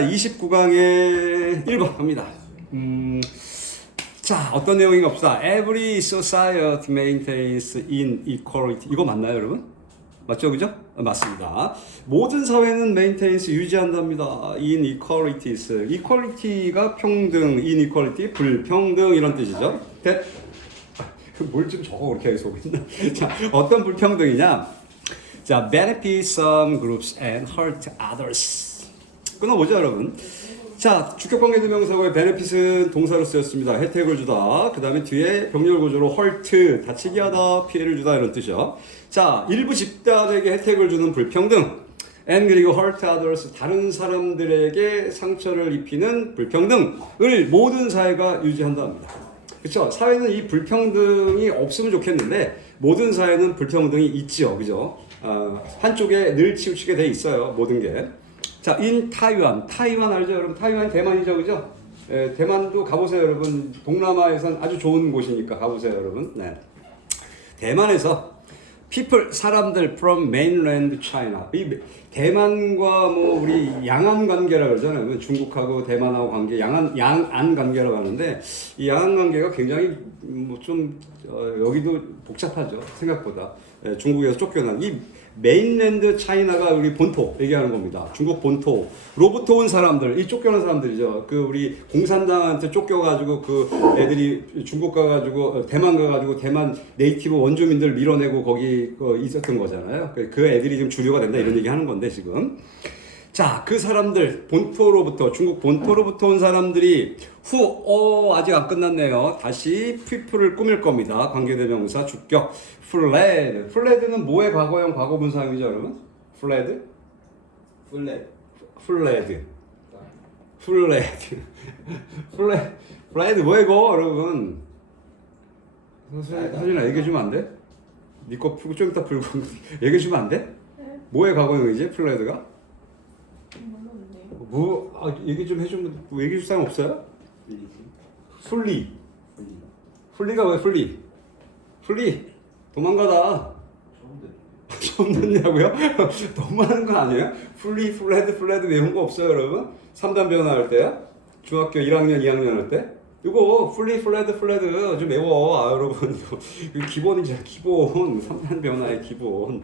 29강의 1번 갑니다. 자, 어떤 내용인가 봅시다. Every society maintains inequality. 이거 맞나요, 여러분? 맞죠, 그죠? 맞습니다. 모든 사회는 maintains 유지한답니다. inequalities. equality가 평등, inequality 불평등 이런 뜻이죠. 뭘 좀 적어 그렇게 계속 있나? 자, 어떤 불평등이냐? 자, benefit some groups and hurt others. 끊어보죠, 여러분. 자, 주격관계대명사고의 benefit은 동사로 쓰였습니다. 혜택을 주다. 그 다음에 뒤에 병렬구조로 hurt, 다치게 하다, 피해를 주다 이런 뜻이요. 자, 일부 집단에게 혜택을 주는 불평등. and 그리고 hurt others, 다른 사람들에게 상처를 입히는 불평등을 모든 사회가 유지한다 합니다. 그렇죠? 사회는 이 불평등이 없으면 좋겠는데 모든 사회는 불평등이 있죠. 그죠? 한쪽에 늘 치우치게 돼 있어요. 모든 게. 자, in 타이완. 타이완 알죠, 여러분? 타이완 대만이죠, 그죠? 대만도 가보세요, 여러분. 동남아에선 아주 좋은 곳이니까 가보세요, 여러분. 네. 대만에서 people, 사람들 from mainland China. 이 대만과 뭐 우리 양안 관계라 그러잖아요. 중국하고 대만하고 관계, 양안 관계라고 하는데 이 양안 관계가 굉장히 뭐 좀 여기도 복잡하죠. 생각보다. 중국에서 쫓겨난 이 메인랜드 차이나가 우리 본토 얘기하는 겁니다. 중국 본토로부터 온 사람들, 이 쫓겨난 사람들이죠. 그 우리 공산당한테 쫓겨가지고 그 애들이 중국 가가지고 대만 가가지고 대만 네이티브 원주민들 밀어내고 거기 있었던 거잖아요. 그 애들이 지금 주류가 된다 이런 얘기 하는 건데 지금. 자, 그 사람들 본토로부터 중국 본토로부터 온 사람들이 아직 안 끝났네요. 다시 people을 꾸밀 겁니다. 관계대명사 주격 fled. fled는 뭐의 과거형 과거분사형이죠, 여러분? fled 뭐야 이거, 여러분? 사진아 얘기해주면 안 돼? 니 거 풀고 좀 이따 풀고 얘기해주면 안 돼? 뭐의 과거형이지, fled가? 얘기 좀 해주면, 얘기해 줄 사람 없어요? 풀리가 왜 풀리? 도망가다. 처음 듣냐고요? 너무 하는 거 아니에요? 플레드 외운 거 없어요, 여러분? 3단 변화할 때요? 중학교 1학년, 2학년 할 때? 이거 플레드 좀 외워, 여러분. 이거 기본이잖아, 기본. 3단 변화의 기본.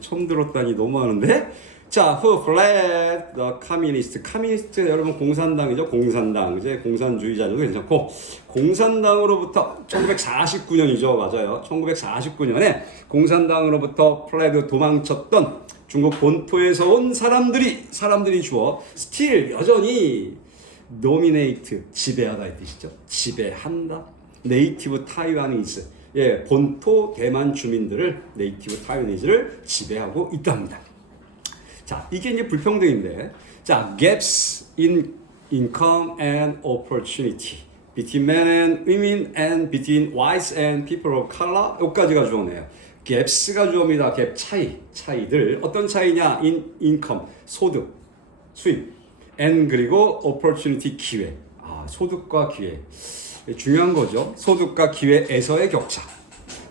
처음 들었다니 너무 하는데? 자, who fled the communist? 커뮤니스트 여러분 공산당이죠. 공산당. 이제 공산주의자도 괜찮고 공산당으로부터 1949년이죠. 맞아요. 1949년에 공산당으로부터 fled 도망쳤던 중국 본토에서 온 사람들이 주어 still 여전히 dominate 지배하다 이 뜻이죠. 지배한다. 네이티브 타이완이즈. 예, 본토 대만 주민들을 네이티브 타이완이즈를 지배하고 있답니다. 자, 이게 이제 불평등인데, 자, gaps in income and opportunity between men and women and between whites and people of color. 여기까지가 주어네요. gaps가 주어입니다. gap 차이들. 어떤 차이냐? in income 소득, 수입, and 그리고 opportunity 기회. 소득과 기회. 중요한 거죠. 소득과 기회에서의 격차.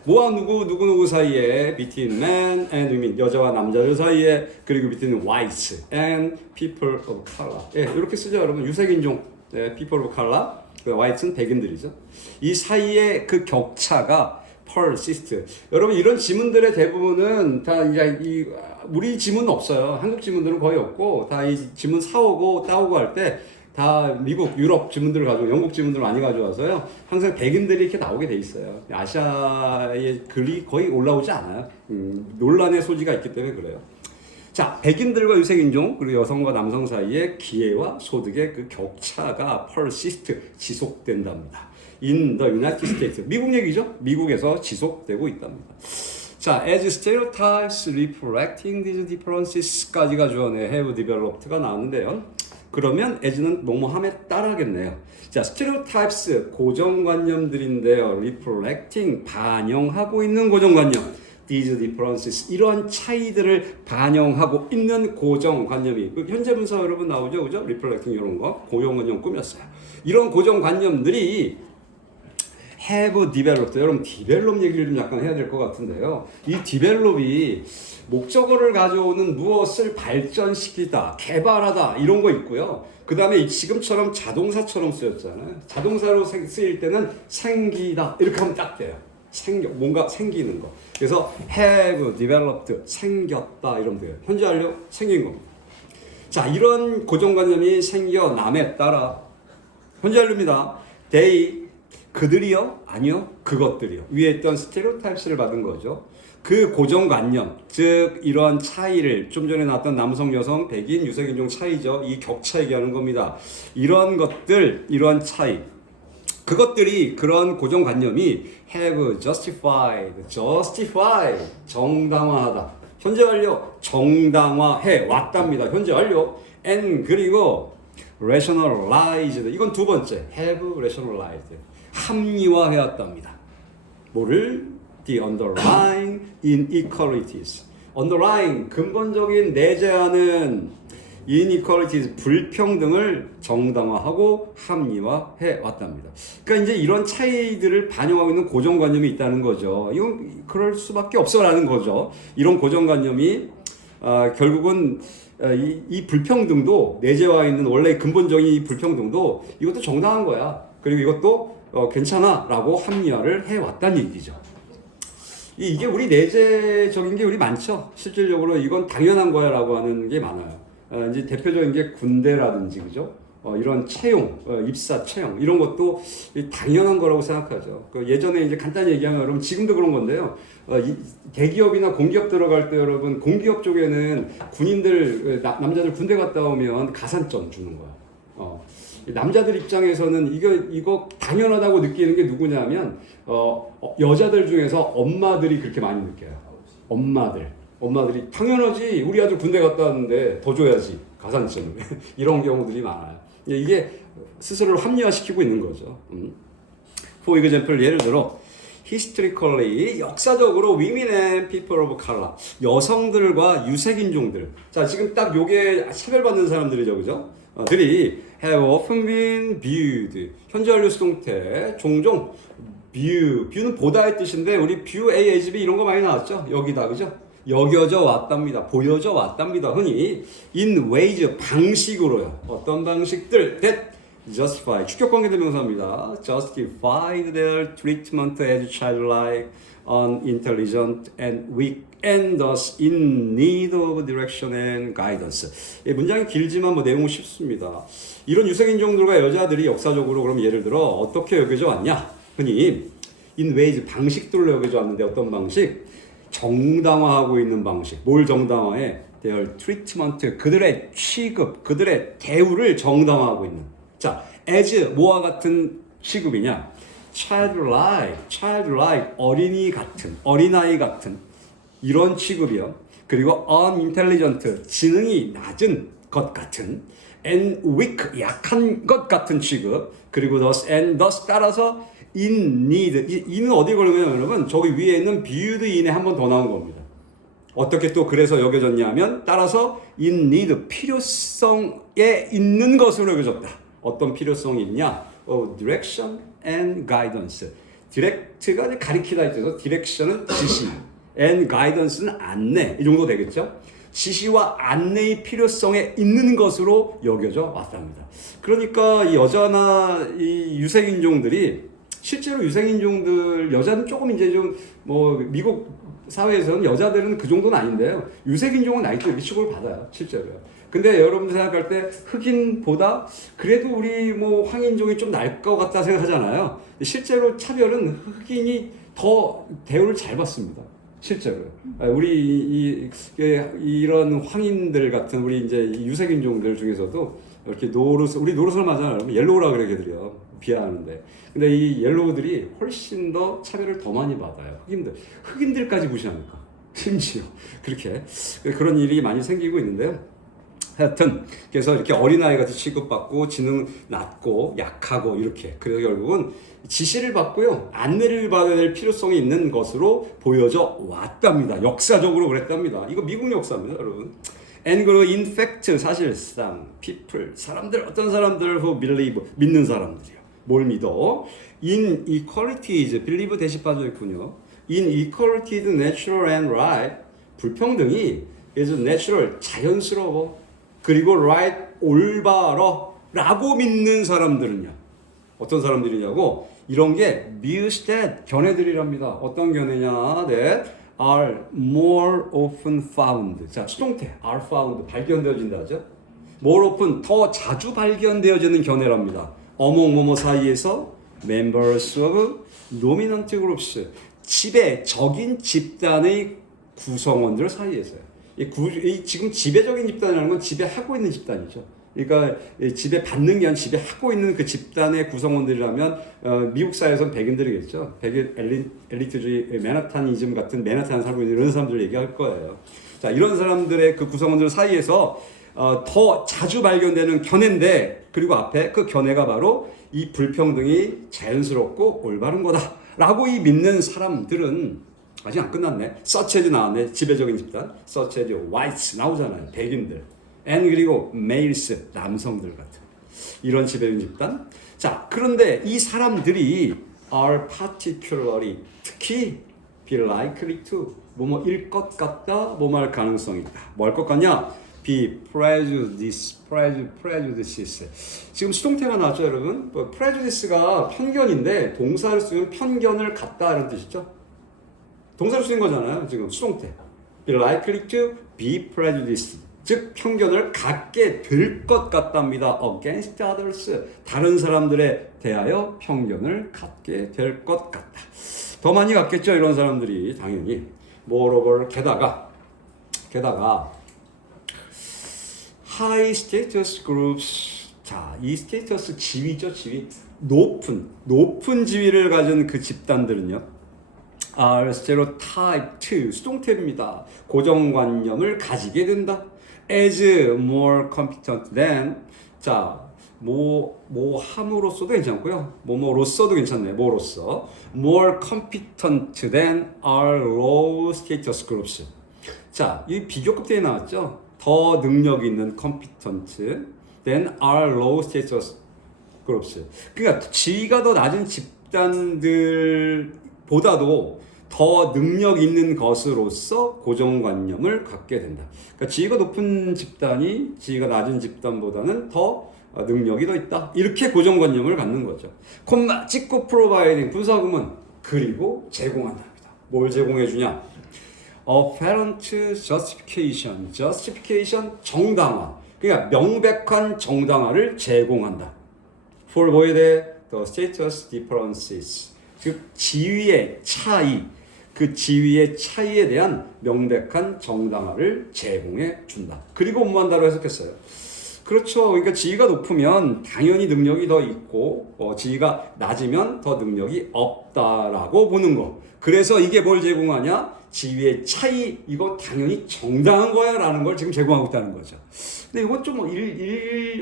뭐와 누구 사이에 between men and women 여자와 남자들 사이에 그리고 between whites and people of color 이렇게 쓰죠 여러분. 유색인종 people of color whites는 백인들이죠. 이 사이의 그 격차가 persist. 여러분 이런 지문들의 대부분은 다 이제 우리 지문은 없어요. 한국 지문들은 거의 없고 다 이 지문 사오고 따오고 할 때 다 미국, 유럽 지문들을 가지고 영국 지문들을 많이 가져와서요. 항상 백인들이 이렇게 나오게 돼 있어요. 아시아의 글이 거의 올라오지 않아요. 논란의 소지가 있기 때문에 그래요. 자, 백인들과 유색인종 그리고 여성과 남성 사이의 기회와 소득의 그 격차가 persist 지속된답니다. In the United States 미국 얘기죠. 미국에서 지속되고 있답니다. 자, as stereotypes reflecting these differences까지가 주어내 have developed가 나왔는데요. 그러면 as는 뭐뭐함에 따라겠네요. 자, stereotypes 고정관념들인데요. reflecting 반영하고 있는 고정관념. these differences 이러한 차이들을 반영하고 있는 고정관념이 현재 분사 여러분 나오죠, 그죠? reflecting 이런 거 고정관념 꾸몄어요. 이런 고정관념들이 have developed. 여러분 develop 얘기를 좀 약간 해야 될 것 같은데요. 이 develop이 목적어를 가져오는 무엇을 발전시키다, 개발하다 이런 거 있고요. 그 다음에 지금처럼 자동사처럼 쓰였잖아요. 자동사로 쓰일 때는 생기다 이렇게 하면 딱 돼요. 뭔가 생기는 거. 그래서 have developed 생겼다 이러면 돼요. 현재 완료 생긴 겁니다. 자, 이런 고정관념이 생겨남에 따라 현재 완료입니다. they 그들이요? 아니요. 그것들이요. 위에 있던 스테레오타입스를 받은 거죠. 그 고정관념, 즉 이러한 차이를 좀 전에 나왔던 남성, 여성, 백인, 유색인종 차이죠. 이 격차 얘기하는 겁니다. 이런 것들, 이러한 차이, 그것들이 그런 고정관념이 have justified, 정당화하다. 현재 완료, 정당화해 왔답니다. 현재 완료. and 그리고 rationalized, 이건 두 번째. have rationalized, 합리화해 왔답니다. 뭐를? The underlying inequalities. underlying, 근본적인 내재하는 inequalities, 불평등을 정당화하고 합리화해 왔답니다. 그러니까 이제 이런 차이들을 반영하고 있는 고정관념이 있다는 거죠. 이건 그럴 수밖에 없어라는 거죠. 이런 고정관념이 결국은 이 불평등도 내재화 있는 원래 근본적인 이 불평등도 이것도 정당한 거야. 그리고 이것도 괜찮아라고 합리화를 해 왔다는 얘기죠. 이게 우리 내재적인 게 우리 많죠. 실질적으로 이건 당연한 거야라고 하는 게 많아요. 이제 대표적인 게 군대라든지 그죠? 이런 채용, 입사 채용 이런 것도 당연한 거라고 생각하죠. 예전에 이제 간단히 얘기하면 여러분 지금도 그런 건데요. 대기업이나 공기업 들어갈 때 여러분 공기업 쪽에는 군인들 남자들 군대 갔다 오면 가산점 주는 거야. 남자들 입장에서는 이거 당연하다고 느끼는 게 누구냐면 여자들 중에서 엄마들이 그렇게 많이 느껴요. 엄마들이 당연하지 우리 아들 군대 갔다 왔는데 더 줘야지 가산점을 이런 경우들이 많아요. 이게 스스로를 합리화시키고 있는 거죠. For example, 예를 들어 historically, 역사적으로 women and people of color, 여성들과 유색인종들. 자, 지금 딱 요게 차별받는 사람들이죠, 그죠? 들이 have often been viewed. 현재 완료 수동태 종종 view는 보다의 뜻인데 우리 view A, as, B 이런 거 많이 나왔죠? 여기다, 그죠? 여겨져 왔답니다. 보여져 왔답니다. 흔히 in ways, 방식으로요. 어떤 방식들 that justify, 축격관계 대명사입니다. justified their treatment as childlike, unintelligent and weak and thus in need of direction and guidance. 문장이 길지만 내용은 쉽습니다. 이런 유색인종들과 여자들이 역사적으로 그럼 예를 들어 어떻게 여겨져 왔냐? 흔히 in ways, 방식들로 여겨져 왔는데 어떤 방식? 정당화하고 있는 방식. 뭘 정당화해? their treatment, 그들의 취급, 그들의 대우를 정당화하고 있는. 자, as, 뭐와 같은 취급이냐? childlike, 어린이 같은, 어린아이 같은 이런 취급이요. 그리고 unintelligent, 지능이 낮은 것 같은, and weak, 약한 것 같은 취급. 그리고 thus 따라서 in need, 이는 어디에 걸리냐면 여러분 저기 위에 있는 viewed in에 한 번 더 나온 겁니다. 어떻게 또 그래서 여겨졌냐면 따라서 in need, 필요성에 있는 것으로 여겨졌다. 어떤 필요성이 있냐? direction and guidance. direct가 가리키다 있어서 direction은 지시, and guidance는 안내, 이 정도 되겠죠? 지시와 안내의 필요성에 있는 것으로 여겨져 왔답니다. 그러니까 이 여자나 이 유색인종들이 실제로 유색인종들, 여자는 조금 이제 좀 미국 사회에서는 여자들은 그 정도는 아닌데요. 유색인종은 나이도 이렇게 취급을 받아요. 실제로요. 근데 여러분들 생각할 때 흑인보다 그래도 우리 황인종이 좀 나을 것 같다 생각하잖아요. 실제로 차별은 흑인이 더 대우를 잘 받습니다. 실제로. 우리 이런 황인들 같은 우리 이제 유색인종들 중에서도 이렇게 우리 노르스를 맞아요. 옐로우라 그래 걔들이요. 비하하는데. 근데 이 옐로우들이 훨씬 더 차별을 더 많이 받아요. 흑인들까지 무시하니까. 심지어. 그렇게. 그런 일이 많이 생기고 있는데요. 하여튼, 그래서 이렇게 어린아이 같이 취급받고, 지능 낮고, 약하고, 이렇게. 그래서 결국은 지시를 받고요. 안내를 받아야 될 필요성이 있는 것으로 보여져 왔답니다. 역사적으로 그랬답니다. 이거 미국 역사입니다, 여러분. And 그리고 in fact, 사실상, people, 사람들, 어떤 사람들 who believe, 믿는 사람들이요. 뭘 믿어? Inequality, believe 대신 빠져있군요. Inequality is natural and right. 불평등이 is natural, 자연스러워. 그리고 right, 올바러 라고 믿는 사람들은요. 어떤 사람들이냐고? 이런 게 Bierstedt 견해들이랍니다. 어떤 견해냐? that are more often found. 자, 수동태 are found 발견되어진다 하죠. more often 더 자주 발견되어지는 견해랍니다. 어몽 뭐뭐 사이에서 members of dominant groups 지배적인 집단의 구성원들 사이에서요. 지금 지배적인 집단이라는 건 지배하고 있는 집단이죠. 그러니까 지배받는 게 아니라 지배하고 있는 그 집단의 구성원들이라면 미국 사회에서는 백인들이겠죠. 백인 엘리트주의 맨하탄이즘 같은 맨하탄 살고 있는 이런 사람들 얘기할 거예요. 자, 이런 사람들의 그 구성원들 사이에서 더 자주 발견되는 견해인데, 그리고 앞에 그 견해가 바로 이 불평등이 자연스럽고 올바른 거다라고 이 믿는 사람들은 아직 안 끝났네. such as 나왔네. 지배적인 집단. such as whites 나오잖아요. 백인들. and 그리고 males 남성들 같은 이런 지배적인 집단. 자, 그런데 이 사람들이 are particularly 특히 be likely to 뭐뭐일 것 같다, 뭐뭐할 가능성이 있다. 뭐 할 것 같냐? be prejudices. 지금 수동태가 나왔죠, 여러분? prejudice가 편견인데 동사를 쓰면 편견을 갖다라는 뜻이죠. 동사를 쓰는 거잖아요, 지금 수동태. be likely to be prejudiced. 즉 편견을 갖게 될 것 같답니다. against others. 다른 사람들에 대하여 편견을 갖게 될 것 같다. 더 많이 갖겠죠, 이런 사람들이 당연히. moreover 게다가 high status groups. 자, 이 스테이터스 지위죠, 지위. 높은 지위를 가진 그 집단들은요. are stereotyped. 수동태입니다. 고정관념을 가지게 된다. as more competent than. 자, 뭐 함으로써도 괜찮고요. 뭐로써도 괜찮네. 뭐로써. more competent than are low status groups. 자, 이 비교급 대에 나왔죠. 더 능력 있는 competent than are low status groups. 그러니까 지위가 더 낮은 집단들보다도 더 능력 있는 것으로서 고정관념을 갖게 된다. 그러니까 지위가 높은 집단이 지위가 낮은 집단보다는 더 능력이 더 있다. 이렇게 고정관념을 갖는 거죠. 콤마 찍고 providing 분사구문 그리고 제공한답니다. 뭘 제공해 주냐? apparent justification. justification 정당화. 그러니까 명백한 정당화를 제공한다. for 뭐에 대해 the status differences. 즉 지위의 차이. 그 지위의 차이에 대한 명백한 정당화를 제공해 준다. 그리고 업무한다로 해석했어요. 그렇죠. 그러니까 지위가 높으면 당연히 능력이 더 있고 지위가 낮으면 더 능력이 없다라고 보는 거. 그래서 이게 뭘 제공하냐? 지위의 차이, 이거 당연히 정당한 거야 라는 걸 지금 제공하고 있다는 거죠. 근데 이건 좀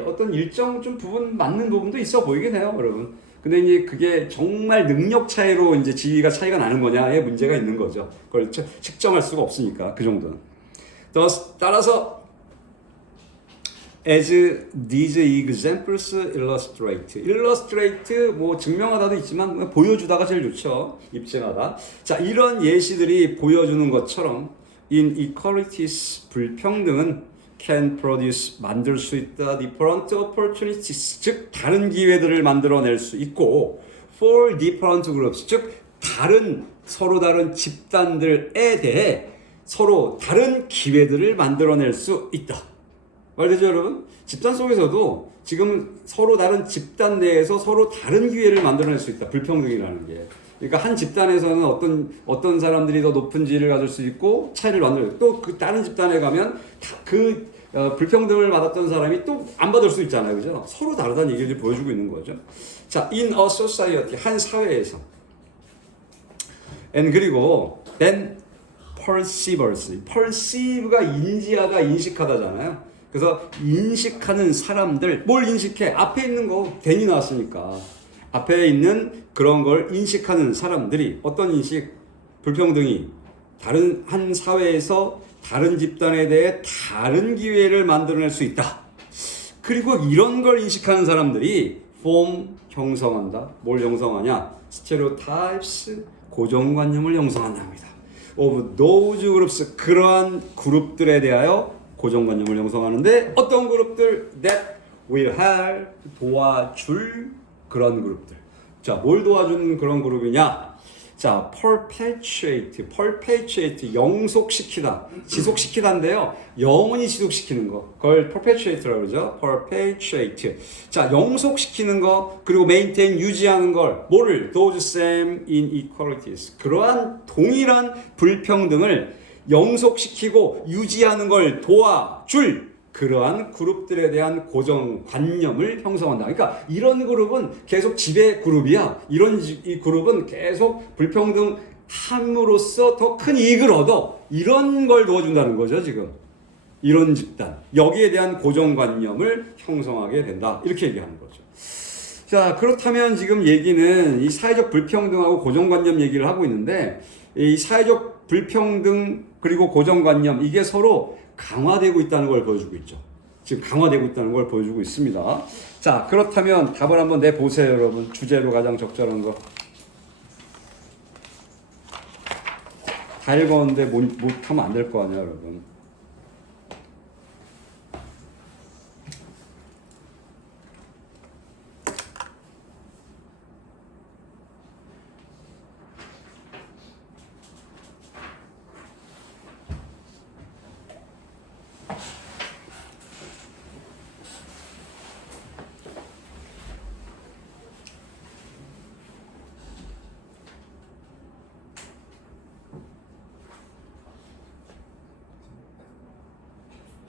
어떤 일정 좀 부분 맞는 부분도 있어 보이긴 해요, 여러분. 근데 이제 그게 정말 능력 차이로 이제 지위가 차이가 나는 거냐에 문제가 있는 거죠. 그걸 측정할 수가 없으니까 그 정도는. 따라서 as these examples illustrate 뭐 증명하다도 있지만 보여주다가 제일 좋죠. 입증하다. 자, 이런 예시들이 보여주는 것처럼 inequalities 불평등은 can produce 만들 수 있다 different opportunities 즉 다른 기회들을 만들어낼 수 있고 for different groups 즉 서로 다른 집단들에 대해 서로 다른 기회들을 만들어낼 수 있다. 말되죠, 여러분? 집단 속에서도 지금 서로 다른 집단 내에서 서로 다른 기회를 만들어낼 수 있다. 불평등이라는 게. 그러니까 한 집단에서는 어떤 사람들이 더 높은 지위를 가질 수 있고 차이를 만들어요. 또 그 다른 집단에 가면 불평등을 받았던 사람이 또 안 받을 수 있잖아요. 그죠? 서로 다르다는 얘기를 보여주고 있는 거죠. 자, in a society, 한 사회에서. and 그리고 then perceive가 인지하다, 인식하다잖아요. 그래서 인식하는 사람들, 뭘 인식해? 앞에 있는 거 괜히 나왔으니까. 앞에 있는 그런 걸 인식하는 사람들이 어떤 인식? 불평등이 다른 한 사회에서 다른 집단에 대해 다른 기회를 만들어낼 수 있다. 그리고 이런 걸 인식하는 사람들이 form 형성한다. 뭘 형성하냐? stereotypes 고정관념을 형성한다 합니다. of those groups 그러한 그룹들에 대하여 고정관념을 형성하는데 어떤 그룹들 that will help 도와줄 그런 그룹들. 자, 뭘 도와주는 그런 그룹이냐? 자, perpetuate 영속시키다, 지속시키다인데요. 영원히 지속시키는 거. 그걸 perpetuate라고 그러죠. perpetuate. 자, 영속시키는 거, 그리고 maintain 유지하는 걸. 뭐를? those same inequalities. 그러한 동일한 불평등을 영속시키고 유지하는 걸 도와줄 그러한 그룹들에 대한 고정관념을 형성한다. 그러니까 이런 그룹은 계속 지배 그룹이야. 이 그룹은 계속 불평등함으로써 더 큰 이익을 얻어. 이런 걸 도와준다는 거죠, 지금. 이런 집단. 여기에 대한 고정관념을 형성하게 된다. 이렇게 얘기하는 거죠. 자, 그렇다면 지금 얘기는 이 사회적 불평등하고 고정관념 얘기를 하고 있는데, 이 사회적 불평등 그리고 고정관념, 이게 서로 강화되고 있다는 걸 보여주고 있죠. 지금 강화되고 있다는 걸 보여주고 있습니다. 자, 그렇다면 답을 한번 내보세요, 여러분. 주제로 가장 적절한 거. 다 읽었는데 못하면 안 될 거 아니야, 여러분.